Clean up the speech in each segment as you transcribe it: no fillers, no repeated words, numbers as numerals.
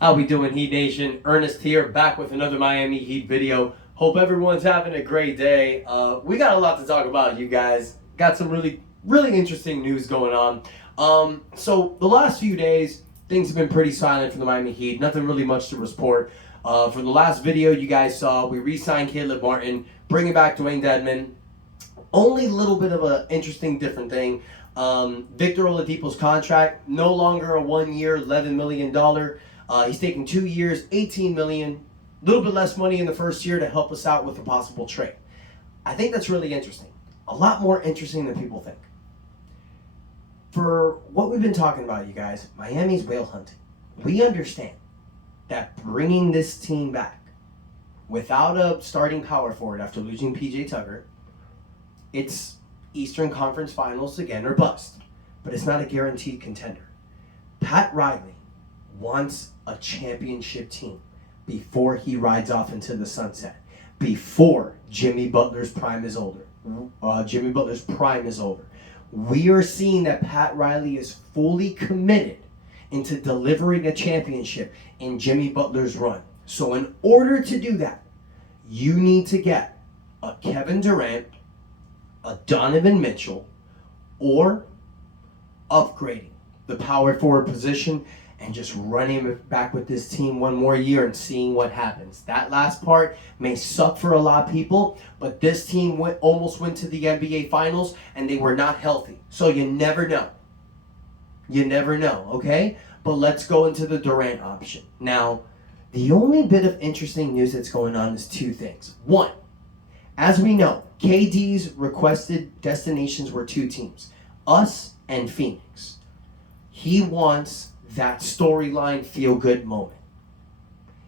How we doing, Heat Nation? Ernest here, back with another Miami Heat video. Hope everyone's having a great day. We got a lot to talk about, you guys. Got some really interesting news going on. So the last few days, things have been pretty silent for the Miami Heat. Nothing really much to report. For the last video you guys saw, we re-signed Caleb Martin, bringing back Dwayne Dedmon. Only a little bit of an interesting, different thing. Victor Oladipo's contract, no longer a 1 year, $11 million. He's taking 2 years, $18 million. A little bit less money in the first year to help us out with a possible trade. I think that's really interesting. A lot more interesting than people think. For what we've been talking about, you guys, Miami's whale hunting. We understand that bringing this team back without a starting power forward after losing PJ Tucker, it's Eastern Conference Finals again or bust. But it's not a guaranteed contender. Pat Riley wants a championship team before he rides off into the sunset, before Jimmy Butler's prime is over. We are seeing that Pat Riley is fully committed into delivering a championship in Jimmy Butler's run. So in order to do that, you need to get a Kevin Durant, a Donovan Mitchell, or upgrading the power forward position and just running it back with this team one more year and seeing what happens. That last part may suck for a lot of people, but this team almost went to the NBA Finals and they were not healthy. So you never know. You never know, okay? But let's go into the Durant option. Now, the only bit of interesting news that's going on is two things. One, as we know, KD's requested destinations were two teams, us and Phoenix. He wants that storyline feel-good moment.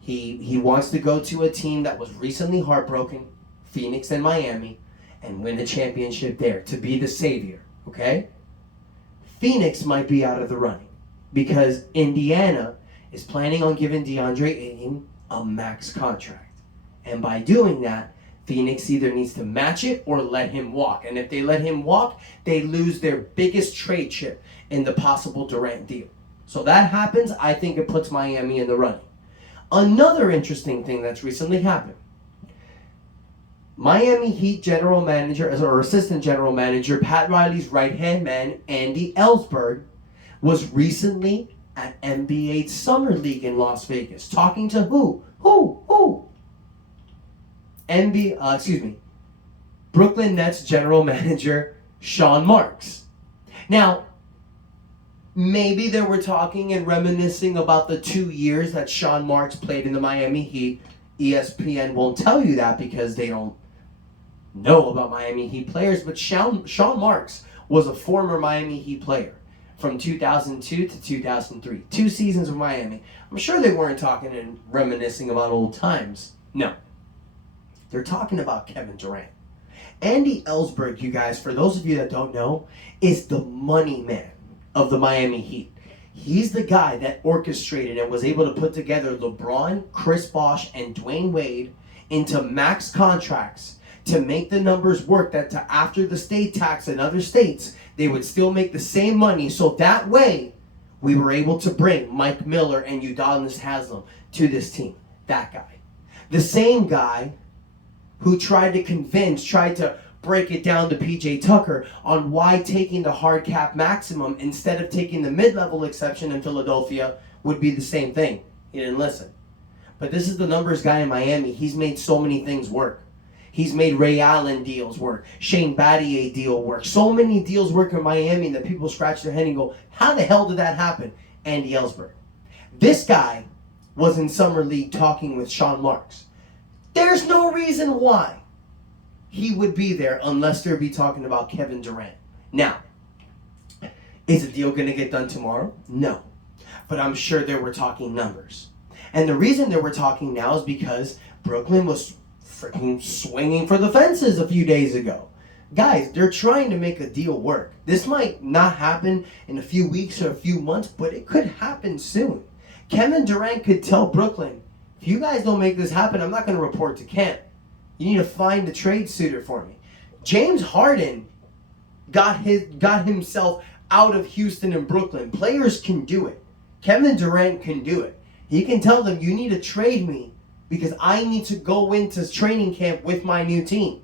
He wants to go to a team that was recently heartbroken, Phoenix and Miami, and win a championship there to be the savior, okay? Phoenix might be out of the running because Indiana is planning on giving DeAndre Ayton a max contract. And by doing that, Phoenix either needs to match it or let him walk. And if they let him walk, they lose their biggest trade chip in the possible Durant deal. So that happens, I think it puts Miami in the running. Another interesting thing that's recently happened. Miami Heat general manager, or assistant general manager, Pat Riley's right-hand man, Andy Ellsberg, was recently at NBA Summer League in Las Vegas. Talking to who? Brooklyn Nets general manager, Sean Marks. Now, maybe they were talking and reminiscing about the 2 years that Sean Marks played in the Miami Heat. ESPN won't tell you that because they don't know about Miami Heat players, but Sean Marks was a former Miami Heat player from 2002 to 2003. 2 seasons of Miami. I'm sure they weren't talking and reminiscing about old times. No. They're talking about Kevin Durant. Andy Ellsberg, you guys, for those of you that don't know, is the money man of the Miami Heat. He's the guy that orchestrated and was able to put together LeBron, Chris Bosh, and Dwayne Wade into max contracts to make the numbers work, that to after the state tax in other states, they would still make the same money. So that way, we were able to bring Mike Miller and Udonis Haslem to this team. That guy. The same guy who tried to break it down to PJ Tucker on why taking the hard cap maximum instead of taking the mid-level exception in Philadelphia would be the same thing. He didn't listen. But this is the numbers guy in Miami. He's made so many things work. He's made Ray Allen deals work, Shane Battier deal work. So many deals work in Miami that people scratch their head and go, how the hell did that happen? Andy Ellsberg. This guy was in Summer League talking with Sean Marks. There's no reason why he would be there unless they'd be talking about Kevin Durant. Now, is the deal going to get done tomorrow? No. But I'm sure they were talking numbers. And the reason they were talking now is because Brooklyn was freaking swinging for the fences a few days ago. Guys, they're trying to make a deal work. This might not happen in a few weeks or a few months, but it could happen soon. Kevin Durant could tell Brooklyn, if you guys don't make this happen, I'm not going to report to camp. You need to find a trade suitor for me. James Harden got himself out of Houston and Brooklyn. Players can do it. Kevin Durant can do it. He can tell them, you need to trade me because I need to go into training camp with my new team.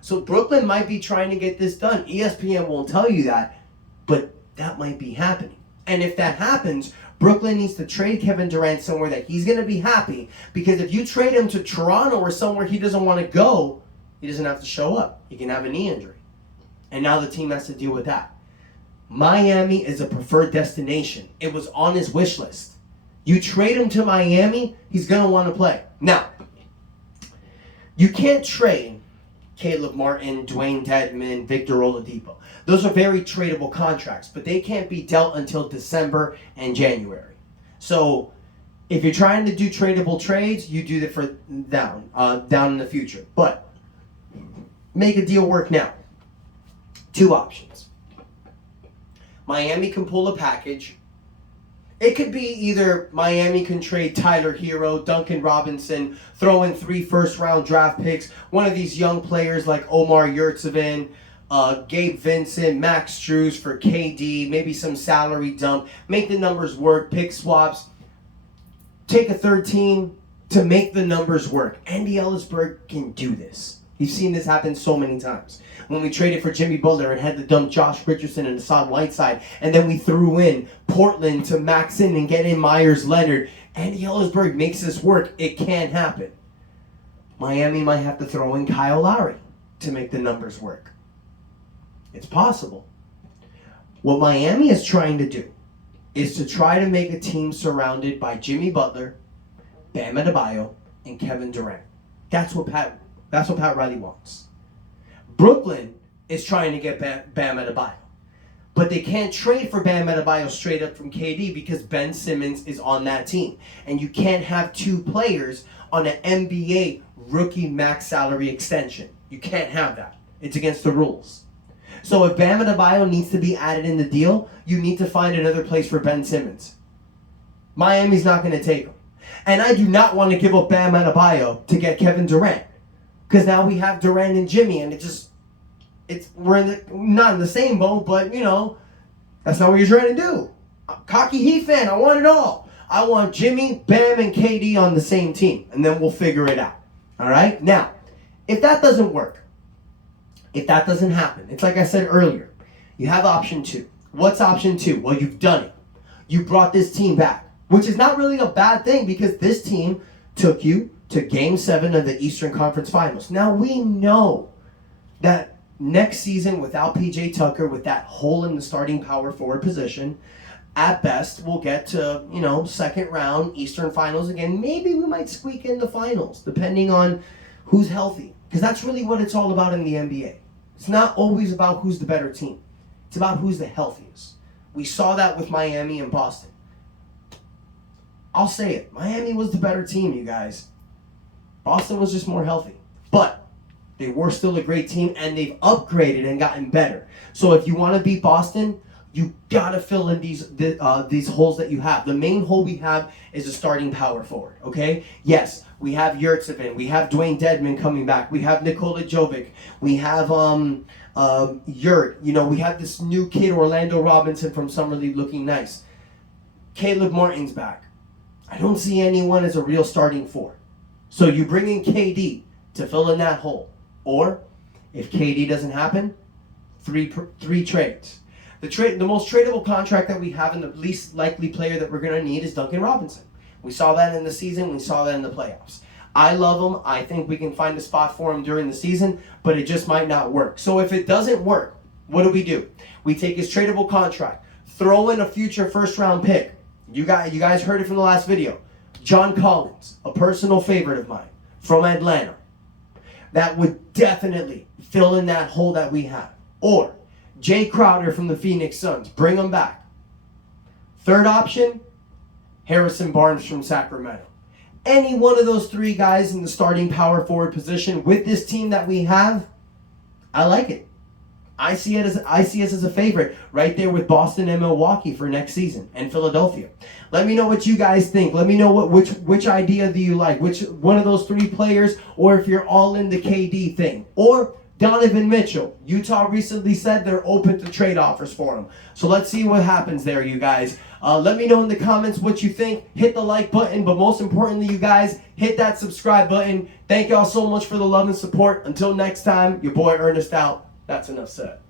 So Brooklyn might be trying to get this done. ESPN won't tell you that, but that might be happening. And if that happens, Brooklyn needs to trade Kevin Durant somewhere that he's going to be happy, because if you trade him to Toronto or somewhere he doesn't want to go, he doesn't have to show up. He can have a knee injury. And now the team has to deal with that. Miami is a preferred destination. It was on his wish list. You trade him to Miami, he's going to want to play. Now, you can't trade Caleb Martin, Dwayne Dedmon, Victor Oladipo. Those are very tradable contracts, but they can't be dealt until December and January. So if you're trying to do tradable trades, you do that for down in the future. But make a deal work now. Two options. Miami can pull a package. It could be either Miami can trade Tyler Hero, Duncan Robinson, throw in 3 first-round draft picks, one of these young players like Omar Yurtseven, Gabe Vincent, Max Strus for KD, maybe some salary dump, make the numbers work, pick swaps, take a third team to make the numbers work. Andy Ellsberg can do this. You've seen this happen so many times. When we traded for Jimmy Butler and had to dump Josh Richardson and Hassan Whiteside, and then we threw in Portland to max in and get in Myers Leonard, Andy Ellsberg makes this work. It can happen. Miami might have to throw in Kyle Lowry to make the numbers work. It's possible. What Miami is trying to do is to try to make a team surrounded by Jimmy Butler, Bam Adebayo, and Kevin Durant. That's what Pat Riley wants. Brooklyn is trying to get Bam Adebayo. But they can't trade for Bam Adebayo straight up from KD because Ben Simmons is on that team. And you can't have 2 players on an NBA rookie max salary extension. You can't have that. It's against the rules. So if Bam Adebayo needs to be added in the deal, you need to find another place for Ben Simmons. Miami's not going to take him. And I do not want to give up Bam Adebayo to get Kevin Durant. Because now we have Durant and Jimmy, and we're not in the same boat, but, that's not what you're trying to do. I'm a cocky Heat fan. I want it all. I want Jimmy, Bam, and KD on the same team, and then we'll figure it out. All right? Now, if that doesn't work, if that doesn't happen, it's like I said earlier, you have option 2. What's option 2? Well, you've done it. You brought this team back, which is not really a bad thing because this team took you to Game 7 of the Eastern Conference Finals. Now, we know that next season without P.J. Tucker, with that hole in the starting power forward position, at best, we'll get to, second round Eastern Finals again. Maybe we might squeak in the finals, depending on who's healthy. Because that's really what it's all about in the NBA. It's not always about who's the better team. It's about who's the healthiest. We saw that with Miami and Boston. I'll say it. Miami was the better team, you guys. Boston was just more healthy. But they were still a great team, and they've upgraded and gotten better. So if you want to beat Boston, you got to fill in these holes that you have. The main hole we have is a starting power forward, okay? Yes, we have Yurtseven. We have Dwayne Dedmon coming back. We have Nikola Jovic. We have Yurt. We have this new kid, Orlando Robinson from Summer League, looking nice. Caleb Martin's back. I don't see anyone as a real starting 4. So you bring in KD to fill in that hole. Or, if KD doesn't happen, three trades. The most tradable contract that we have and the least likely player that we're going to need is Duncan Robinson. We saw that in the season. We saw that in the playoffs. I love him. I think we can find a spot for him during the season, but it just might not work. So if it doesn't work, what do? We take his tradable contract, throw in a future first-round pick. You guys heard it from the last video. John Collins, a personal favorite of mine, from Atlanta. That would definitely fill in that hole that we have. Or Jay Crowder from the Phoenix Suns. Bring him back. Third option, Harrison Barnes from Sacramento. Any one of those 3 guys in the starting power forward position with this team that we have, I like it. I see us as a favorite right there with Boston and Milwaukee for next season, and Philadelphia. Let me know what you guys think. Let me know which idea do you like, which one of those 3 players, or if you're all in the KD thing. Or Donovan Mitchell. Utah recently said they're open to trade offers for him. So let's see what happens there, you guys. Let me know in the comments what you think. Hit the like button, but most importantly, you guys, hit that subscribe button. Thank y'all so much for the love and support. Until next time, your boy Ernest out. That's enough said.